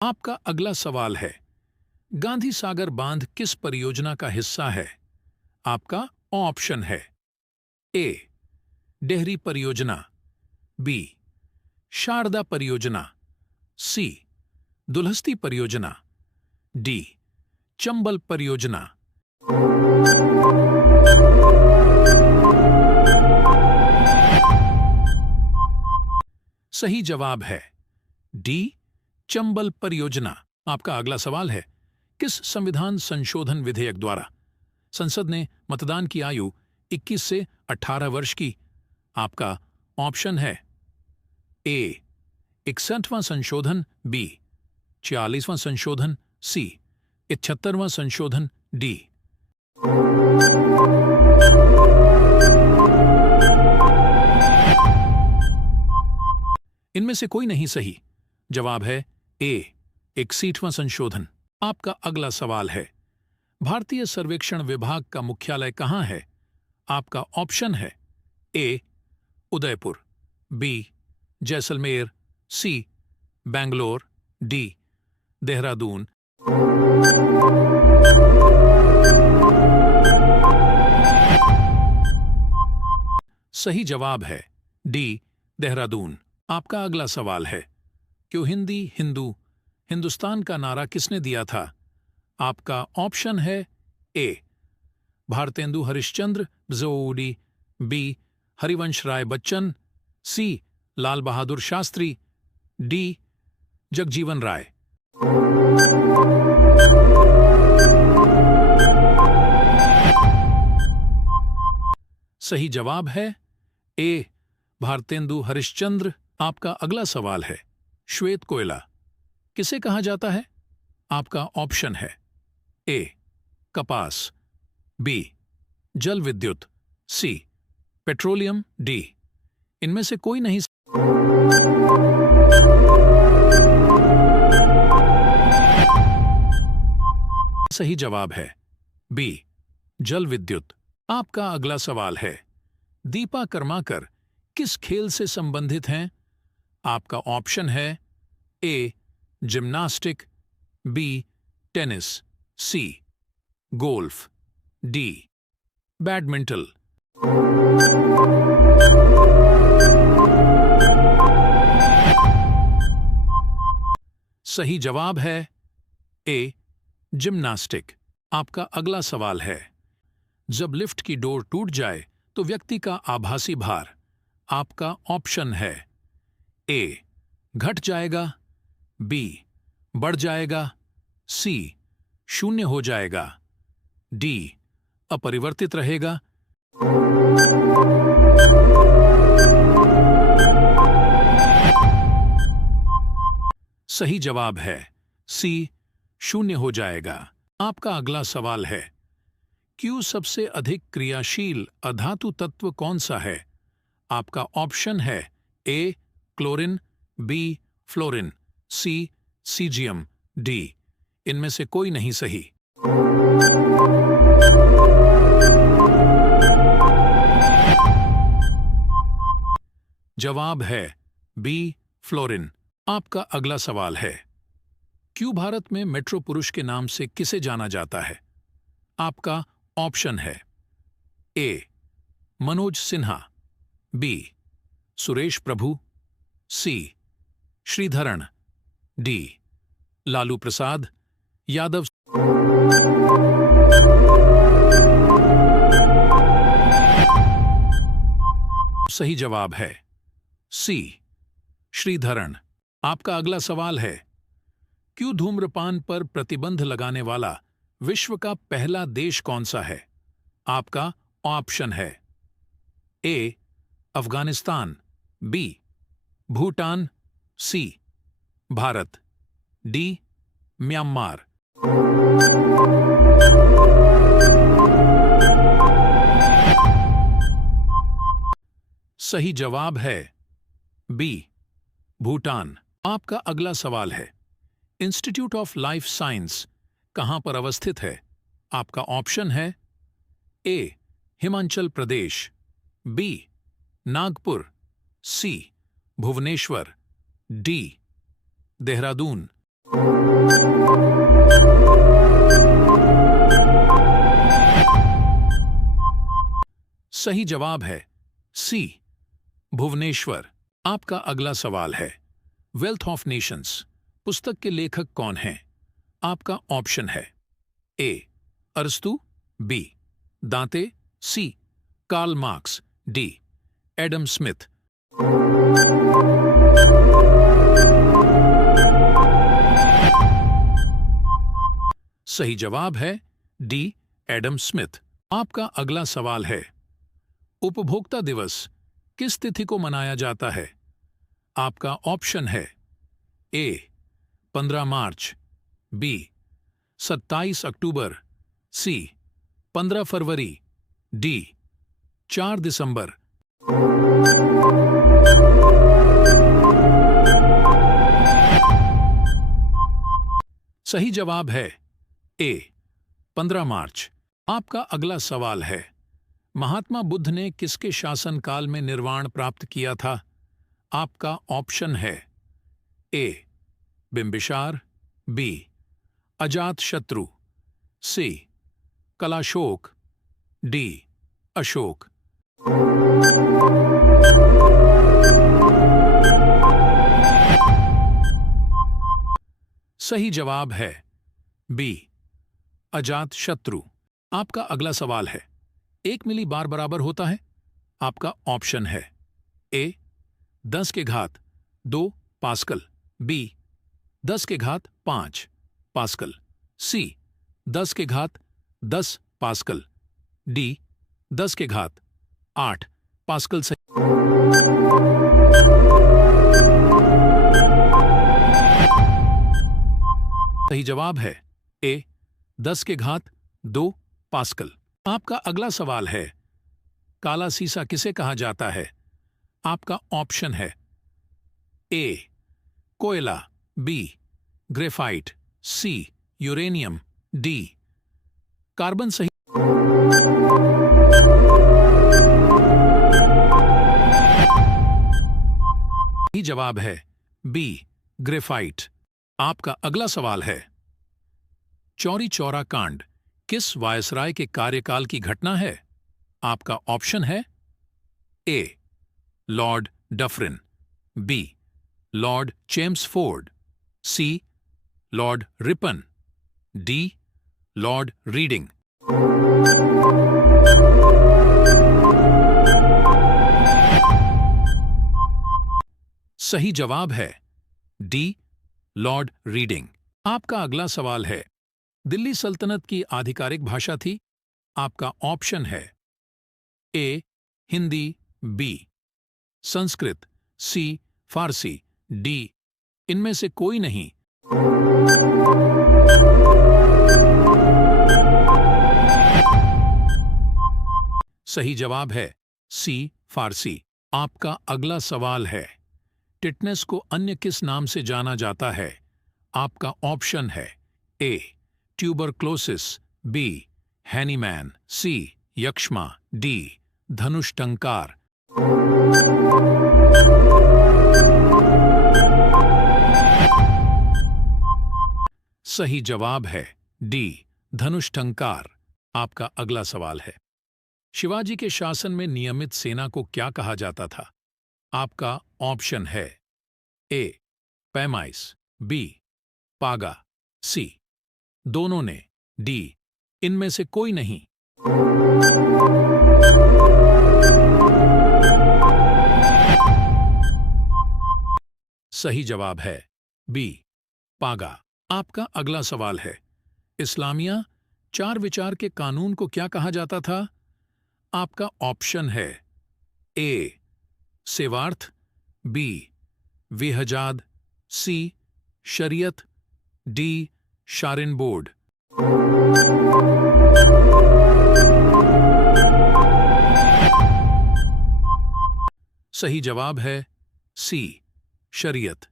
आपका अगला सवाल है, गांधी सागर बांध किस परियोजना का हिस्सा है? आपका ऑप्शन है ए डेहरी परियोजना, बी शारदा परियोजना, सी दुल्हस्ती परियोजना, डी चंबल परियोजना। सही जवाब है डी चंबल परियोजना। आपका अगला सवाल है, किस संविधान संशोधन विधेयक द्वारा संसद ने मतदान की आयु 21 से 18 वर्ष की? आपका ऑप्शन है ए 61वां संशोधन, बी 46वां संशोधन, सी 71वां संशोधन, डी। इनमें से कोई नहीं सही। जवाब है ए 61वां संशोधन। आपका अगला सवाल है, भारतीय सर्वेक्षण विभाग का मुख्यालय कहां है? आपका ऑप्शन है ए उदयपुर, बी जैसलमेर, सी बेंगलोर, डी देहरादून। सही जवाब है डी देहरादून। आपका अगला सवाल है, क्यों हिंदी हिंदू हिंदुस्तान का नारा किसने दिया था? आपका ऑप्शन है ए भारतेंदु हरिश्चंद्र बजोडी, बी हरिवंश राय बच्चन, सी लाल बहादुर शास्त्री, डी जगजीवन राय। सही जवाब है ए भारतेंदु हरिश्चंद्र। आपका अगला सवाल है, श्वेत कोयला किसे कहा जाता है? आपका ऑप्शन है ए कपास, बी जल विद्युत, सी पेट्रोलियम, डी इनमें से कोई नहीं। सही जवाब है बी जल विद्युत। आपका अगला सवाल है, दीपा कर्माकर किस खेल से संबंधित हैं? आपका ऑप्शन है ए जिम्नास्टिक, बी टेनिस, सी गोल्फ, डी बैडमिंटन। सही जवाब है ए जिम्नास्टिक। आपका अगला सवाल है, जब लिफ्ट की डोर टूट जाए तो व्यक्ति का आभासी भार, आपका ऑप्शन है ए घट जाएगा, बी बढ़ जाएगा, सी शून्य हो जाएगा, डी अपरिवर्तित रहेगा। सही जवाब है सी शून्य हो जाएगा। आपका अगला सवाल है, क्यों सबसे अधिक क्रियाशील अधातु तत्व कौन सा है? आपका ऑप्शन है ए क्लोरीन, बी फ्लोरीन, सी सीजियम, डी इनमें से कोई नहीं सही। जवाब है बी फ्लोरीन। आपका अगला सवाल है, क्यों भारत में मेट्रो पुरुष के नाम से किसे जाना जाता है? आपका ऑप्शन है ए मनोज सिन्हा, बी सुरेश प्रभु, सी श्रीधरण, डी लालू प्रसाद यादव। सही जवाब है सी श्रीधरण। आपका अगला सवाल है, क्यों धूम्रपान पर प्रतिबंध लगाने वाला विश्व का पहला देश कौन सा है? आपका ऑप्शन है ए अफगानिस्तान, बी भूटान, सी भारत, डी म्यांमार। सही जवाब है बी भूटान। आपका अगला सवाल है, इंस्टीट्यूट ऑफ लाइफ साइंस कहां पर अवस्थित है? आपका ऑप्शन है ए हिमाचल प्रदेश, बी नागपुर, सी भुवनेश्वर, डी देहरादून। सही जवाब है सी, भुवनेश्वर। आपका अगला सवाल है, वेल्थ ऑफ नेशंस पुस्तक के लेखक कौन हैं? आपका ऑप्शन है ए अरस्तु, B Dante, C Karl Marx, D Adam Smith. सही जवाब है डी एडम स्मिथ। आपका अगला सवाल है, उपभोक्ता दिवस किस तिथि को मनाया जाता है? आपका ऑप्शन है ए 15 मार्च, बी 27 अक्टूबर, सी 15 फरवरी, डी 4 दिसंबर। सही जवाब है ए 15 मार्च। आपका अगला सवाल है, महात्मा बुद्ध ने किसके शासनकाल में निर्वाण प्राप्त किया था? आपका ऑप्शन है ए बिंबिसार, बी अजातशत्रु, सी कलाशोक, डी अशोक। सही जवाब है बी अजातशत्रु। आपका अगला सवाल है, 1 मिली बार बराबर होता है? आपका ऑप्शन है ए 10 के घात 2 पास्कल, बी 10 के घात 5 पास्कल, सी 10 के घात 10 पास्कल, डी 10 के घात 8 पास्कल। सही जवाब है ए 10 के घात 2 पास्कल। आपका अगला सवाल है, काला सीसा किसे कहा जाता है? आपका ऑप्शन है ए कोयला, बी ग्रेफाइट, सी यूरेनियम, डी कार्बन। सही जवाब है बी ग्रेफाइट। आपका अगला सवाल है, चौरी चौरा कांड किस वायसराय के कार्यकाल की घटना है? आपका ऑप्शन है A Lord Dufferin, B Lord Chelmsford, C Lord Ripon, D Lord Reading. सही जवाब है डी लॉर्ड रीडिंग। आपका अगला सवाल है, दिल्ली सल्तनत की आधिकारिक भाषा थी? आपका ऑप्शन है ए हिंदी, बी संस्कृत, सी फारसी, डी इनमें से कोई नहीं। सही जवाब है सी फारसी। आपका अगला सवाल है, टिटनेस को अन्य किस नाम से जाना जाता है? आपका ऑप्शन है ए ट्यूबरक्लोसिस, बी हैनीमैन, सी यक्ष्मा, डी धनुष टंकार। सही जवाब है डी धनुष टंकार। आपका अगला सवाल है, शिवाजी के शासन में नियमित सेना को क्या कहा जाता था? आपका ऑप्शन है ए पैमाइस, बी पागा, सी दोनों ने, डी इनमें से कोई नहीं। सही जवाब है बी पागा। आपका अगला सवाल है, इस्लामिया 4 विचार के कानून को क्या कहा जाता था? आपका ऑप्शन है ए सेवार्थ, बी विहजाद, सी शरीयत, डी शारिन बोर्ड। सही जवाब है सी शरीयत।